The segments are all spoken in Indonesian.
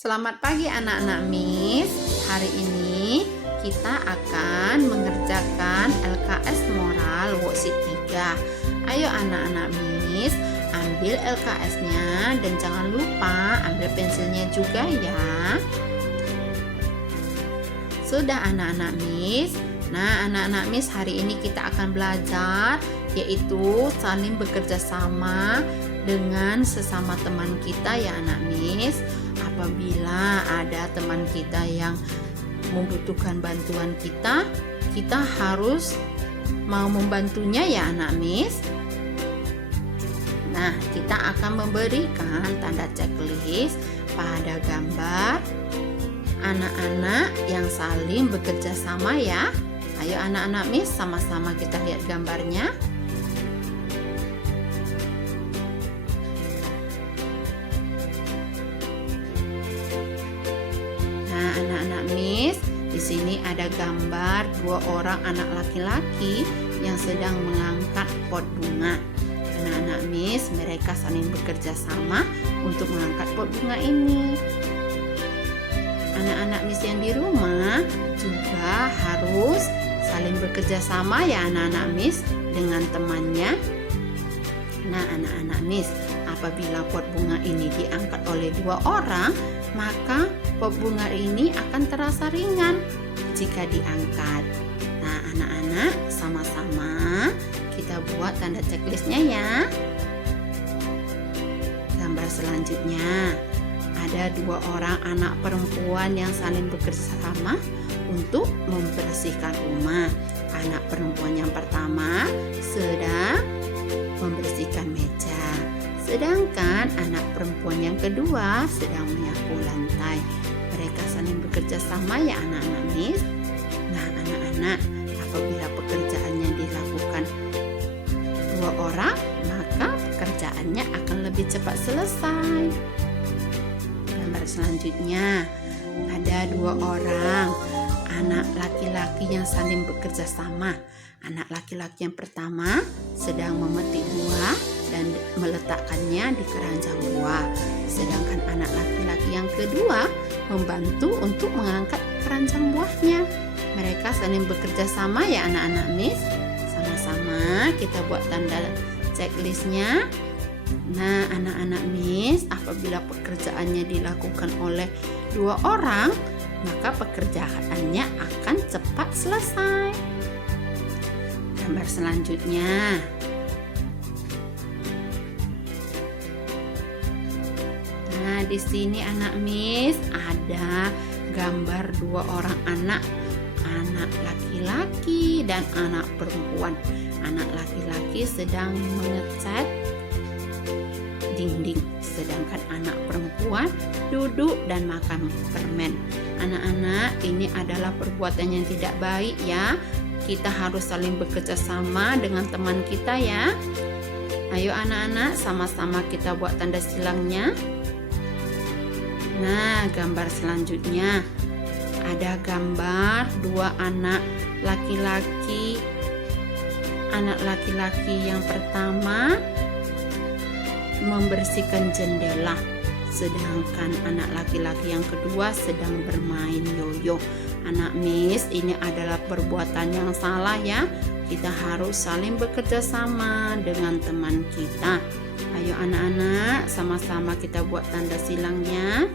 Selamat pagi anak-anak Miss. Hari ini kita akan mengerjakan LKS Moral worksheet 3. Ayo anak-anak Miss, ambil LKS-nya dan jangan lupa ambil pensilnya juga ya. Sudah anak-anak Miss. Nah, anak-anak Miss, hari ini kita akan belajar yaitu saling bekerja sama dengan sesama teman kita ya anak Miss. Apabila ada teman kita yang membutuhkan bantuan kita harus mau membantunya ya anak Miss. Nah, kita akan memberikan tanda checklist pada gambar anak-anak yang saling bekerja sama ya. Ayo anak-anak Miss, sama-sama kita lihat gambarnya. Nah, anak-anak Miss, di sini ada gambar dua orang anak laki-laki yang sedang mengangkat pot bunga. Anak-anak Miss, mereka saling bekerja sama untuk mengangkat pot bunga ini. Anak-anak Miss yang di rumah juga harus saling bekerja sama ya anak-anak Miss dengan temannya. Nah, anak-anak Miss, apabila pot bunga ini diangkat oleh dua orang, maka pot bunga ini akan terasa ringan jika diangkat. Nah, anak-anak, sama-sama kita buat tanda checklistnya ya. Gambar selanjutnya, ada dua orang anak perempuan yang saling bekerja sama untuk membersihkan rumah. Anak perempuan yang pertama sedang membersihkan meja, sedangkan anak perempuan yang kedua sedang menyapu lantai. Mereka saling bekerja sama ya anak-anak Miss. Nah, anak-anak, apabila pekerjaannya dilakukan dua orang, maka pekerjaannya akan lebih cepat selesai. Gambar selanjutnya, ada dua orang anak laki-laki yang saling bekerja sama. Anak laki-laki yang pertama sedang memetik buah dan meletakkannya di keranjang buah, sedangkan anak laki-laki yang kedua membantu untuk mengangkat keranjang buahnya. Mereka saling bekerja sama ya anak-anak Miss. Sama-sama kita buat tanda checklistnya. Nah, anak-anak Miss, apabila pekerjaannya dilakukan oleh dua orang, maka pekerjaannya akan cepat selesai. Gambar selanjutnya, nah di sini anak Miss ada gambar dua orang anak laki-laki dan anak perempuan. Anak laki-laki sedang mengecat dinding, sedangkan anak perempuan duduk dan makan permen. Anak-anak, ini adalah perbuatan yang tidak baik ya. Kita harus saling bekerja sama dengan teman kita ya. Ayo anak-anak, sama-sama kita buat tanda silangnya. Nah, gambar selanjutnya ada gambar dua anak laki-laki. Anak laki-laki yang pertama membersihkan jendela, sedangkan anak laki-laki yang kedua sedang bermain yoyo. Anak Miss, ini adalah perbuatan yang salah ya. Kita harus saling bekerja sama dengan teman kita. Ayo anak-anak, sama-sama kita buat tanda silangnya.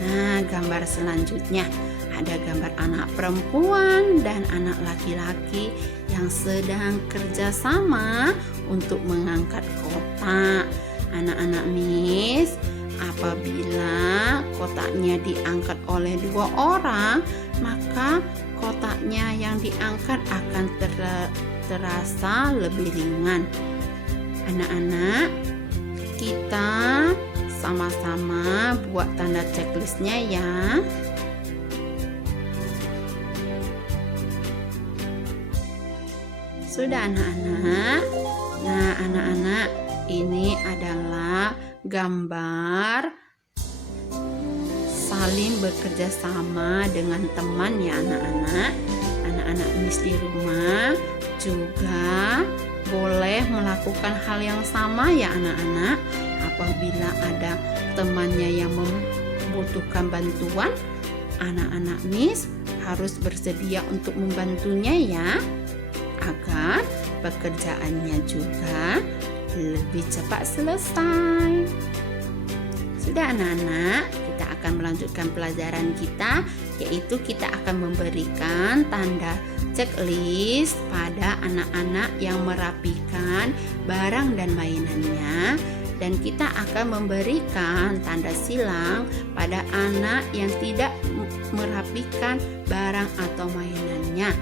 Nah, gambar selanjutnya ada gambar anak perempuan dan anak laki-laki yang sedang kerja sama untuk mengangkat kotak. Anak-anak Miss, apabila kotaknya diangkat oleh dua orang, maka kotaknya yang diangkat akan terasa lebih ringan. Anak-anak, kita sama-sama buat tanda checklistnya ya. Sudah anak-anak. Nah, anak-anak, ini adalah gambar saling bekerja sama dengan teman ya anak-anak. Anak-anak Miss di rumah juga boleh melakukan hal yang sama ya anak-anak. apabila ada temannya yang membutuhkan bantuan, anak-anak Miss harus bersedia untuk membantunya ya, agar pekerjaannya juga lebih cepat selesai. Sudah anak-anak, kita akan melanjutkan pelajaran kita, yaitu kita akan memberikan tanda checklist pada anak-anak yang merapikan barang dan mainannya, dan kita akan memberikan tanda silang pada anak yang tidak merapikan barang atau mainannya.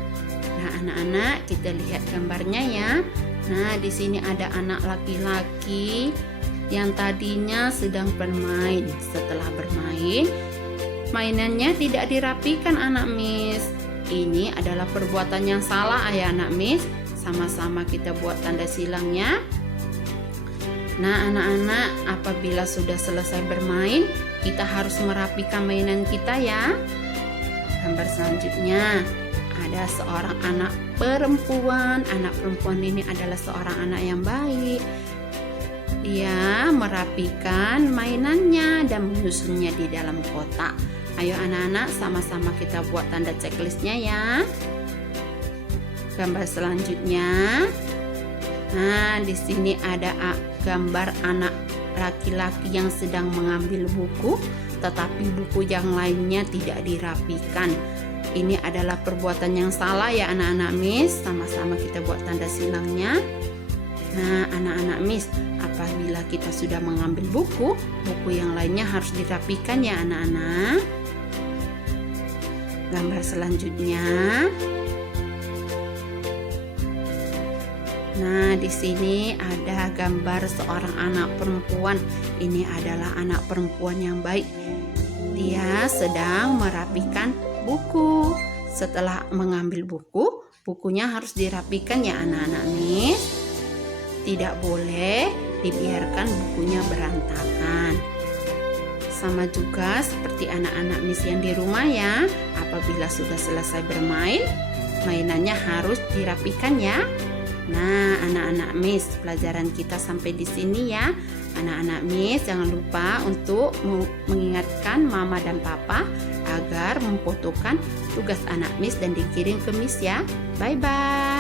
Nah, anak-anak, kita lihat gambarnya ya. Nah, di sini ada anak laki-laki yang tadinya sedang bermain. Setelah bermain, mainannya tidak dirapikan anak Miss. Ini adalah perbuatan yang salah ya anak Miss. Sama-sama kita buat tanda silangnya. Nah, anak-anak, apabila sudah selesai bermain, kita harus merapikan mainan kita ya. Gambar selanjutnya, ada seorang anak perempuan. Anak perempuan ini adalah seorang anak yang baik. Dia merapikan mainannya dan menyusunnya di dalam kotak. Ayo anak-anak, sama-sama kita buat tanda checklistnya ya. Gambar selanjutnya. Nah, di sini ada gambar anak laki-laki yang sedang mengambil buku, tetapi buku yang lainnya tidak dirapikan. Ini adalah perbuatan yang salah ya anak-anak Miss. Sama-sama kita buat tanda silangnya. Nah, anak-anak Miss, apabila kita sudah mengambil buku yang lainnya harus dirapikan ya anak-anak. Gambar selanjutnya. Nah, di sini ada gambar seorang anak perempuan. Ini adalah anak perempuan yang baik. Dia sedang merapikan buku. Setelah mengambil bukunya harus dirapikan ya anak-anak Miss. Tidak boleh dibiarkan bukunya berantakan. Sama juga seperti anak-anak Miss yang di rumah ya. Apabila sudah selesai bermain, mainannya harus dirapikan ya. Nah, anak-anak Miss, pelajaran kita sampai di sini ya. Anak-anak Miss, jangan lupa untuk mengingatkan Mama dan Papa agar memfotokan tugas anak Miss dan dikirim ke Miss ya. Bye-bye.